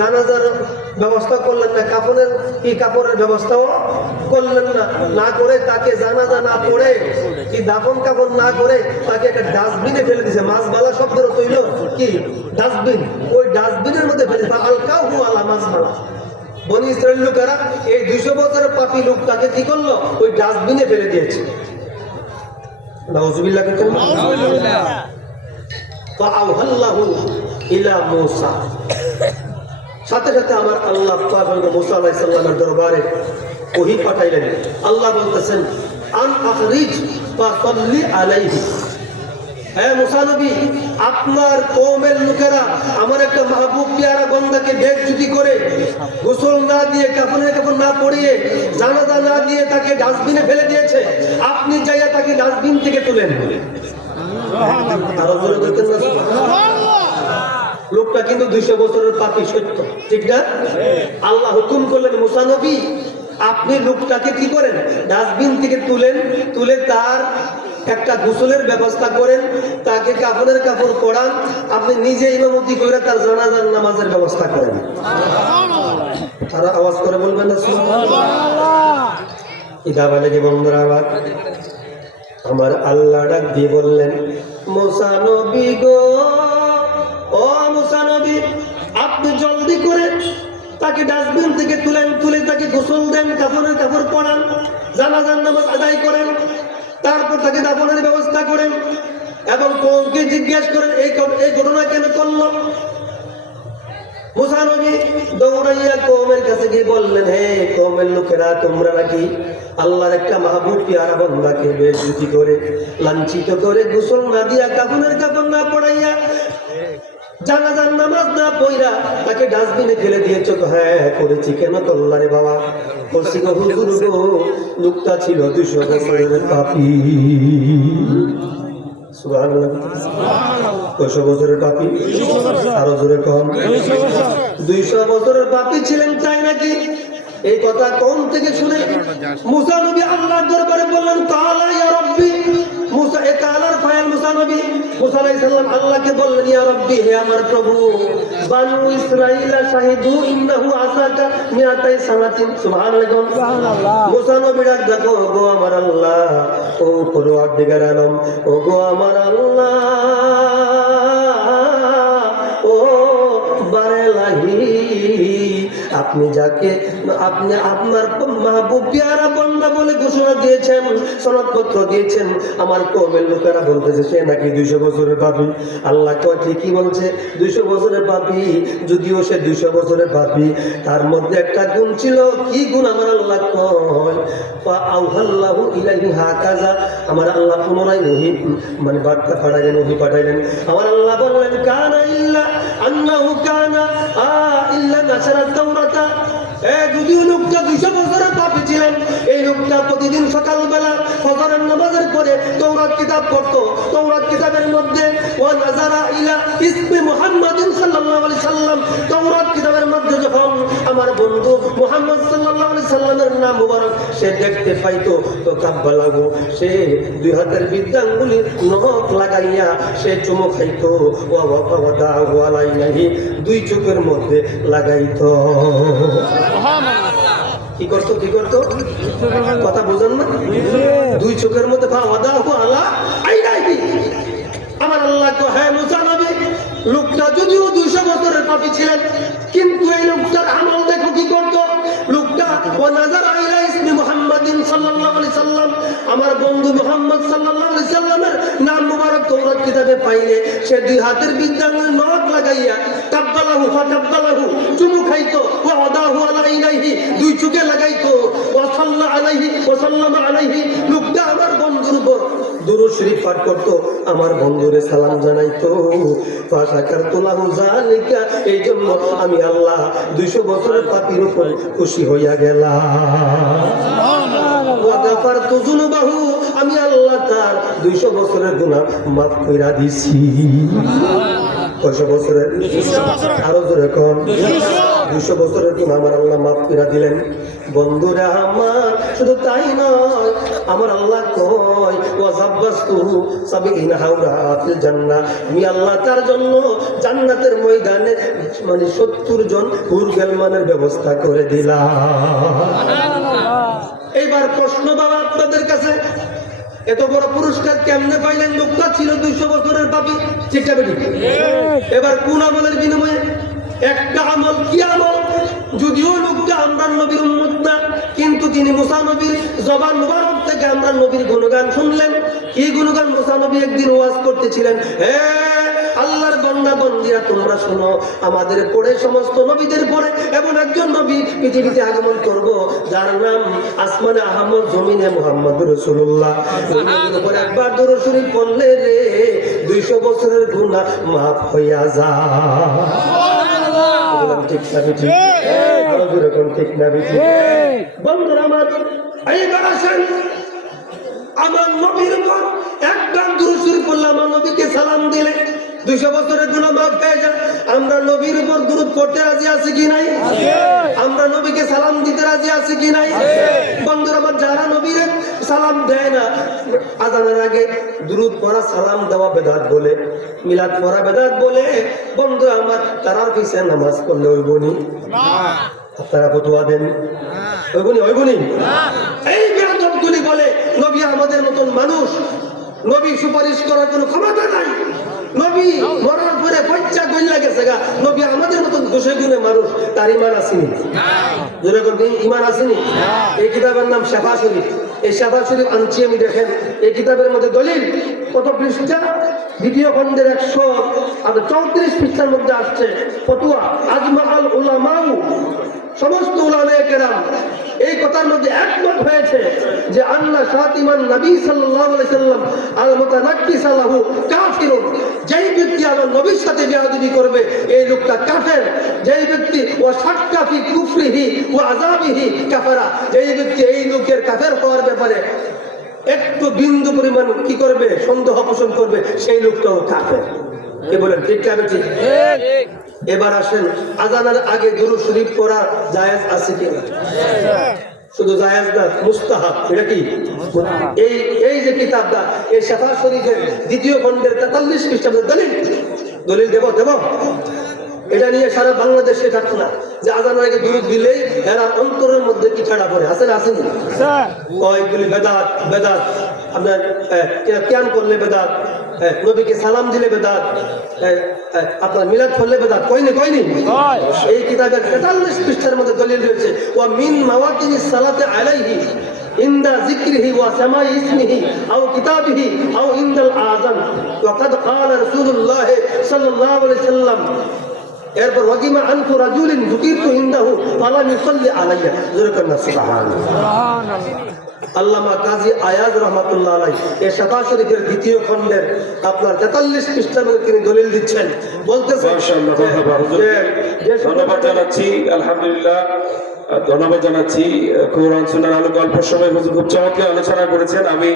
জানাজার ব্যবস্থা করলেন না কাপড়ের কি কাপড়ের ব্যবস্থাও করলেন না না করে তাকে জানাজা না পড়ে কি দাফন কাপড় না করে তাকে একটা ডাস্টবিনে ফেলে দিছে মাছ বালা শব্দের তৈল কি? ডাস্টবিন। ওই ডাস্টবিনের মধ্যে ফেলে হালকা হু আলা মাছ বালা বনি ইসরায়েল লোকেরা এই দুইশো বছরের পাপি লোক তাকে কি করল? ওই ডাস্টবিনে ফেলে দিয়েছে। ইলা মূসা। সাথে সাথে আমার আল্লাহ মূসা দরবারে ওহী পাঠাইলেন। আল্লাহ বলতেছেন আন আখরিজ ফাসাল্লি আলাইহি। হ্যাঁ মুসা আপনার কওমের লোকেরা আমার একটা মাহবুব পেয়ারা বন্দাকে বেগ জুতি করে গোসল না দিয়ে কাপড়ের কাপড় না পরিয়ে জানাজা না দিয়ে তাকে ডাস্টবিনে ফেলে দিয়েছে। আপনি যাইয়া তাকে ডাস্টবিন থেকে তুলেন। আরও জোরে বলতেন না লোকটা কিন্তু দুইশো বছরের পাপি সত্য, ঠিক না? আল্লাহ হুকুম করলেন, মুসা নবী, আপনি লোকটাকে কি করেন? ডাস্টবিন থেকে তুলেন, তুলে তার একটা গোসলের ব্যবস্থা করেন, তাকে কাপড়ের কাপড় পরান, আপনি নিজে ইমামতি করে তার জানাজার নামাজের ব্যবস্থা করেন। তারা আওয়াজ করে বলবেন না ইদা বলে বন্ধুরা আবার আমার আল্লাহ ডাক দিয়ে বললেন, মোসা নবী গো, ও জলদি করে তাকে ডাস্টবিন থেকে তুলেন, তুলে তাকে গোসল দেন কাপড়ের কাপড় পরান, জানাজার নামাজ আদায় করেন, তারপর তাকে দাফনের ব্যবস্থা করেন এবং কৌমকে জিজ্ঞেস করেন, এই এই ঘটনা কেন করল? মুসা দৌড়াইয়া কৌমের কাছে গিয়ে বললেন, হে কৌমের লোকেরা, তোমরা নাকি আল্লাহর একটা মাহবুব, পিয়ারা বন্দাকে বেজুতি করে, লাঞ্ছিত করে গোসল না দিয়া কাপড়ের কাপড় না পড়াইয়া জানাজার নামাজ না পইরা তাকে ডাস্টবিনে ফেলে দিয়েছ তো হ্যাঁ করেছি কেন রে বাবা? করছি গো হুজুর গো, লোকটা ছিল দুশো বছরের পাপি। বছরের পাপি? আরও জোরে কম দুইশো বছরের পাপি ছিলেন তাই নাকি? এই কথা কোন থেকে শুনে? মুসা নবী আল্লাহর দরবারে মুসা নবী মুসা আলাইহিস সালাম আল্লাহকে বললেন ইয়া রব্বি হে আমার প্রভু বানু ইসরাইলা শাহিদু ইন্নাহু আসাকা মিয়াতাই সানাতিন। সুবহানাল্লাহ সুবহানাল্লাহ। মুসা নবী ডাক দেখো গো আমার আল্লাহ ও পরওয়ারদিগার আলম ও গো আমার আল্লাহ ও বারেলাহি আপনি যাকে আপনি আপনার মাহবুব পিয়ারা বন্দা বলে ঘোষণা দিয়েছেন, সনদপত্র দিয়েছেন। আমার কমের লোকেরা বলতেছে, সে নাকি দুইশো বছরের পাপি আল্লাহ কয়, ঠিকই বলছে, দুইশো বছরের পাপি যদিও সে দুইশো বছরের পাপি তার মধ্যে একটা গুণ ছিল। কি গুণ আমার আল্লাহ কয়? ফা আউহাল্লাহু ইলাইহি হাকাজা। আমার আল্লাহ পুনরায় ওহী মানে বার্তা পাঠাইলেন ওহী পাঠাইলেন। আমার আল্লাহ বললেন, কানা ইল্লা আন্নাহু কানা আ ইল্লা নাসারা তাওরাতা। এ, যদিও লোকটা দুইশো বছরের পাপি ছিলেন এই লোকটা প্রতিদিন সকালবেলা ফজরের নামাজের পরে তৌরাত কিতাব পড়তো। তৌরাত কিতাবের মধ্যে ও নাজারা ইলা ইসমে সাল্লাল্লাহু আলাইহি সাল্লাম। তৌরাত কিতাবের মধ্যে যখন আমার বন্ধু মুহাম্মদ সাল্লাল্লাহু আলাইহি সাল্লামের নাম মুবারক সে দেখতে পাইতো, তো কাব্বালাগো সে দুই হাতের বিদ্যাঙ্গুলি নখ লাগাইয়া সে চুমো খাইতো। ওয়া ওয়া ওয়া দা দুই চোখের মধ্যে লাগাইতো। কি করতো কি করতো? কথা বোঝেন না? দুই চোখের মধ্যে আলা আমার আল্লাহ তো হ্যাঁ মুসা লোকটা যদিও দুইশো বছরের পাপি ছিলেন, কিন্তু এই লোকটার আমল আমার বন্ধু মোহাম্মদ সাল্লামের নাম মুবারক তৌরাত কিতাবে পাইলে সে দুই হাতের বিদ্যালয় নখ লাগাইয়া কাব্বালাহু ফাতাব্বালাহু চুমু খাইতো ওয়া আদাহু আলা দুই চুকে লাগাইতো, ওয়া আলাইহি ওয়া আলাইহি, লোকটা আমার বন্ধুর উপর দুরূদ শরীফ পাঠ করতো আমার বন্ধুরে সালাম জানাইতো। ফাশাকার তুলাহু জালিকা এই জন্য আমি আল্লাহ 200 বছরের পাপির উপর খুশি হইয়া গেলাম। ওয়া গাফারতু যুনুবাহু আমি আল্লাহ তার 200 বছরের গুণা মাফ কইরা দিছি। কয়শো বছরের আরও জোরে কম দুশো বছরের আমার আল্লাহ মাফ করে দিলেন। বন্ধুরা আমার শুধু তাই নয় আমার আল্লাহ কয় ওয়াজাব্বাস্তু সাবিইনা হাওরাতিল জান্নাহ। আমি আল্লাহ তার জন্য জান্নাতের ময়দানে মানে সত্তর জন হুর গেলমানের ব্যবস্থা করে দিলাম। এইবার প্রশ্ন বাবা আপনাদের কাছে। এত বড় পুরস্কার কেমনে পাইলেন? লোকটা ছিল দুইশো বছরের পাপি ঠিক বেটি? এবার কোন আমলের বিনিময়ে? একটা আমল, কি আমল? যদিও লোকটা আমরা নবীর উন্মুখ না, কিন্তু তিনি মুসা নবীর জবান মুবারক থেকে আমরা নবীর গুণগান শুনলেন। কি গুণগান মুসা নবী একদিন ওয়াজ করতেছিলেন? হে আল্লাহর বন্দিরা তোমরা শোনো আমাদের পরে সমস্ত নবীদের পরে এমন একজন নবী পৃথিবীতে আগমন করব যার নাম আসমানে আহমদ জমিনে মোহাম্মদ রসুল্লাহ একবার দরুদ শরীফ পড়লে রে দুইশো বছরের গুণা মাফ হইয়া ঠিক না? ঠিক না? বন্ধুরা আমার এইবার আসেন। আমার নবীর উপর একবার দুরুসুর করলে আমার নবীকে সালাম দিলে। দুইশো বছরের গুণা মাফ পেয়ে যায় আমরা নবীর উপর দূরত করতে রাজি আছি কি নাই? আমরা নবীকে সালাম দিতে রাজি আছি কি নাই? বন্ধুরা আমার যারা নবীর সালাম দেয় না আজানের আগে দুরুদ পড়া সালাম দেওয়া বেদাত বলে মিলাদ পড়া বেদাত বলে বন্ধু আমার তারার পিছিয়ে নামাজ পড়লে ওই বনি আপনারা ফতুয়া দেন। ওই বনি ওই বনি এই বেয়াদবগুলি বলে নবী আমাদের মতন মানুষ নবী সুপারিশ করার কোনো ক্ষমতা নাই। নবী মরার পরে পয়সা গইলা গেছে গা। নবী আমাদের মতন দোষে গুণে মানুষ, তার ইমান আসেনি। যেরকম ইমান আসেনি? এই কিতাবের নাম শেফা শরীফ। এই শেফা শরীফ আনছি আমি, দেখেন, এই কিতাবের মধ্যে দলিল। কত পৃষ্ঠা? দ্বিতীয় খণ্ডের একশো চৌত্রিশ পৃষ্ঠার মধ্যে আসছে ফতুয়া। আজমা আল উলামাউ সমস্ত উলামায়ে কেরাম। কথার মধ্যে একমত হয়েছে যে আল্লাহ শাতিমান নবী সাল্লাল্লাহু সাল্লাম আল মুতানাক্কিস লাহু কাফিরুন যেই ব্যক্তি আমার নবীর সাথে বেয়াদবি করবে, এই লোকটা কাফের। যেই ব্যক্তি ও শাক্কা ফি কুফরিহি ও আযাবিহি কাফারা। যেই ব্যক্তি এই লোকের কাফের হওয়ার ব্যাপারে একটু বিন্দু পরিমাণ কি করবে, সন্দেহ পোষণ করবে, সেই লোকটাও কাফের। কে বলেন, ঠিক কাবে ঠিক? এবার আসেন, আজানের আগে দুরু শরীফ পড়া জায়েজ আছে কি না শুধু জায়েজ না মুস্তাহাব এটা কি? এই এই যে কিতাবটা এই শেফা শরীফের দ্বিতীয় খণ্ডের তেতাল্লিশ খ্রিস্টাব্দের দলিল। দলিল দেব দেব? এটা নিয়ে সারা বাংলাদেশে থাকতো না। যে আজানের আগে দিলেই এরা অন্তরের মধ্যে কি ছাড়া পড়ে? আসেন আসেনি কয়েকগুলি বেদাত বেদাত। আপনার ক্যান করলে বেদাত? নবীকে সালাম দিলে বেদাত এ, এ, আপনার মিলাদ করলে বেদাত কইনি কইনি এই কিতাবের তেতাল্লিশ পৃষ্ঠার মধ্যে দলিল রয়েছে ও মিন মাওয়াতিনি সালাতে আলাইহি ইন্দা যিকরিহি ওয়া সামাই ইসমিহি আও কিতাবিহি আও ইনদাল আযান ওয়া قد قال رسول الله صلى الله عليه وسلم এরপর ওয়াকিমা আনতু রাজুলিন যুকিরতু ইনদাহু ফালাম ইউসাল্লি আলাইয়া জোরে কন্না সুবহানাল্লাহ আল্লামা কাজী আয়াজ রহমাতুল্লাহ আলাই এ শাফা শরীফের দ্বিতীয় খণ্ডের আপনার তেতাল্লিশ পৃষ্ঠার তিনি দলিল দিচ্ছেন। বলতেছেন ধন্যবাদ জানাচ্ছি আলহামদুলিল্লাহ। ধন্যবাদ জানাচ্ছি কোরআন সুন্নাহর আলোকে অল্প সময় হুজুর খুব চমৎকার আলোচনা করেছেন। আমি